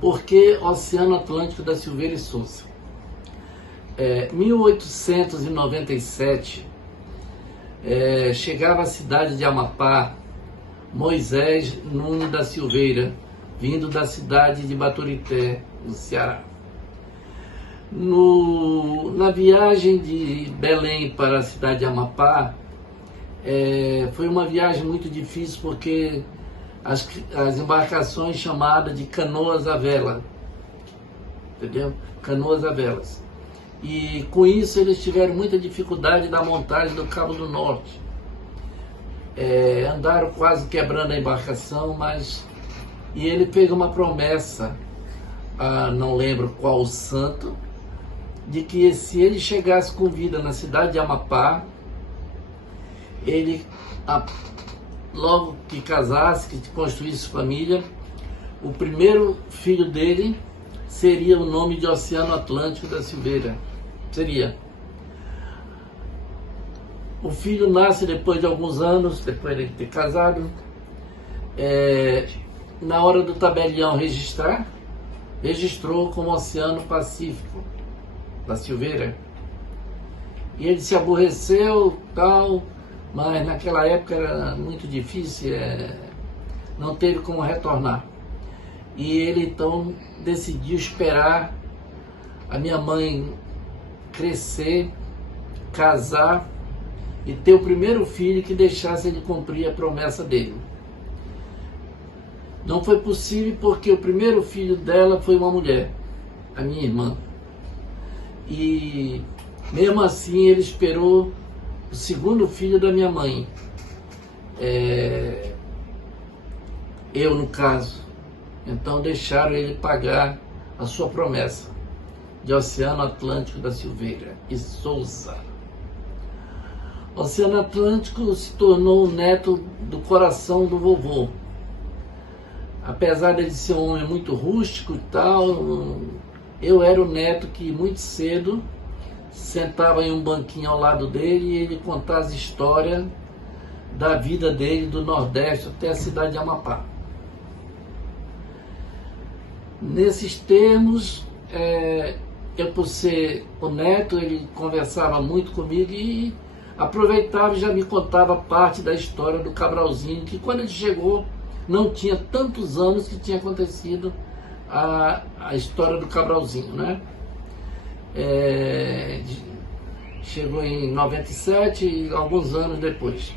Por que Oceano Atlântico da Silveira e Souza? 1897, chegava à cidade de Amapá Moisés Nunes da Silveira, vindo da cidade de Baturité, no Ceará. Na viagem de Belém para a cidade de Amapá, foi uma viagem muito difícil, porque as embarcações chamadas de canoas à vela, entendeu? Canoas à velas. E com isso eles tiveram muita dificuldade na montagem do Cabo do Norte. Andaram quase quebrando a embarcação, e ele fez uma promessa, não lembro qual santo, de que se ele chegasse com vida na cidade de Amapá, ele, logo que casasse, que construísse família, o primeiro filho dele seria o nome de Oceano Atlântico da Silveira. Seria. O filho nasce depois de alguns anos, depois de ter casado. Na hora do tabelião registrou como Oceano Pacífico da Silveira. E ele se aborreceu, tal, mas naquela época era muito difícil, não teve como retornar. E ele então decidiu esperar a minha mãe crescer, casar e ter o primeiro filho que deixasse ele cumprir a promessa dele. Não foi possível, porque o primeiro filho dela foi uma mulher, a minha irmã. E mesmo assim ele esperou o segundo filho da minha mãe. Eu, no caso. Então deixaram ele pagar a sua promessa de Oceano Atlântico da Silveira e Souza. Oceano Atlântico se tornou o neto do coração do vovô. Apesar de ser um homem muito rústico e tal, eu era o neto que muito cedo sentava em um banquinho ao lado dele e ele contava as histórias da vida dele do Nordeste até a cidade de Amapá. Nesses termos, eu, por ser o neto, ele conversava muito comigo e aproveitava e já me contava parte da história do Cabralzinho, que quando ele chegou não tinha tantos anos que tinha acontecido a história do Cabralzinho, né? Chegou em 97, alguns anos depois.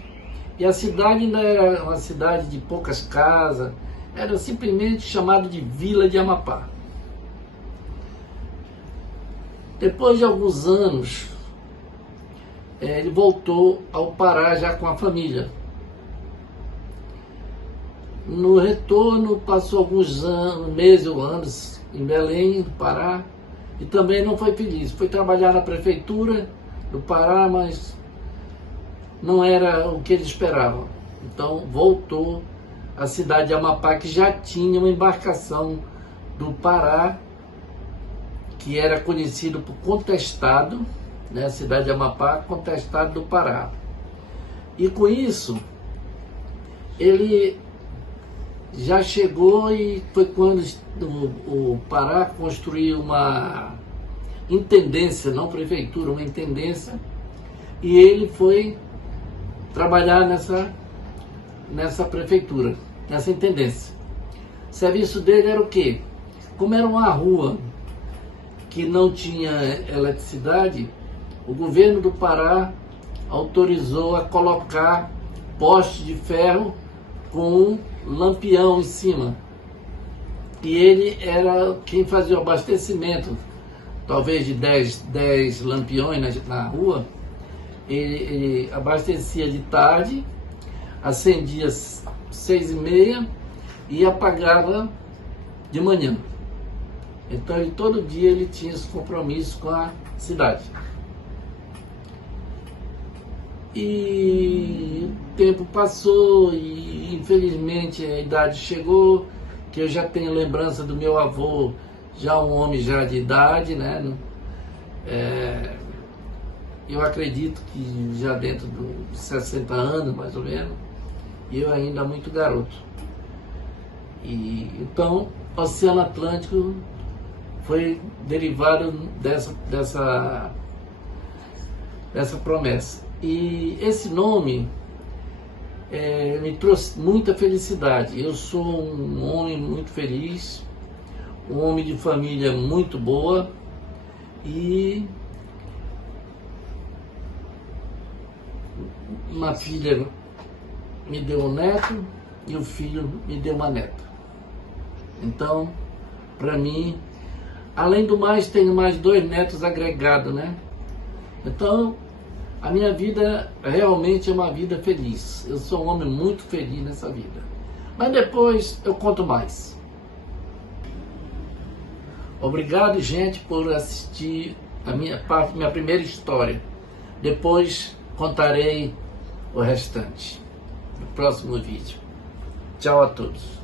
E a cidade ainda era uma cidade de poucas casas, era simplesmente chamado de Vila de Amapá. Depois de alguns anos, ele voltou ao Pará já com a família. No retorno, passou alguns meses ou anos em Belém, do Pará, e também não foi feliz. Foi trabalhar na prefeitura do Pará, mas não era o que ele esperava. Então voltou à cidade de Amapá, que já tinha uma embarcação do Pará, que era conhecido por Contestado, né? A cidade de Amapá, Contestado do Pará. E com isso, ele já chegou, e foi quando o Pará construiu uma intendência, não prefeitura, uma intendência, e ele foi trabalhar nessa prefeitura, nessa intendência. O serviço dele era o quê? Como era uma rua que não tinha eletricidade, o governo do Pará autorizou a colocar postes de ferro com um lampião em cima. E ele era quem fazia o abastecimento, talvez de 10 lampiões na rua. Ele abastecia de tarde, acendia às 6h30 e apagava de manhã. Então todo dia ele tinha esse compromisso com a cidade. E o tempo passou e infelizmente a idade chegou, que eu já tenho lembrança do meu avô, já um homem já de idade, né? Eu acredito que já dentro dos 60 anos, mais ou menos, e eu ainda muito garoto. E então Oceano Atlântico foi derivado dessa promessa. E esse nome me trouxe muita felicidade. Eu sou um homem muito feliz, um homem de família muito boa, e uma filha me deu um neto e o filho me deu uma neta. Então, para mim, além do mais, tenho mais 2 netos agregados, né? Então, a minha vida realmente é uma vida feliz. Eu sou um homem muito feliz nessa vida. Mas depois eu conto mais. Obrigado, gente, por assistir a minha primeira história. Depois contarei o restante no próximo vídeo. Tchau a todos.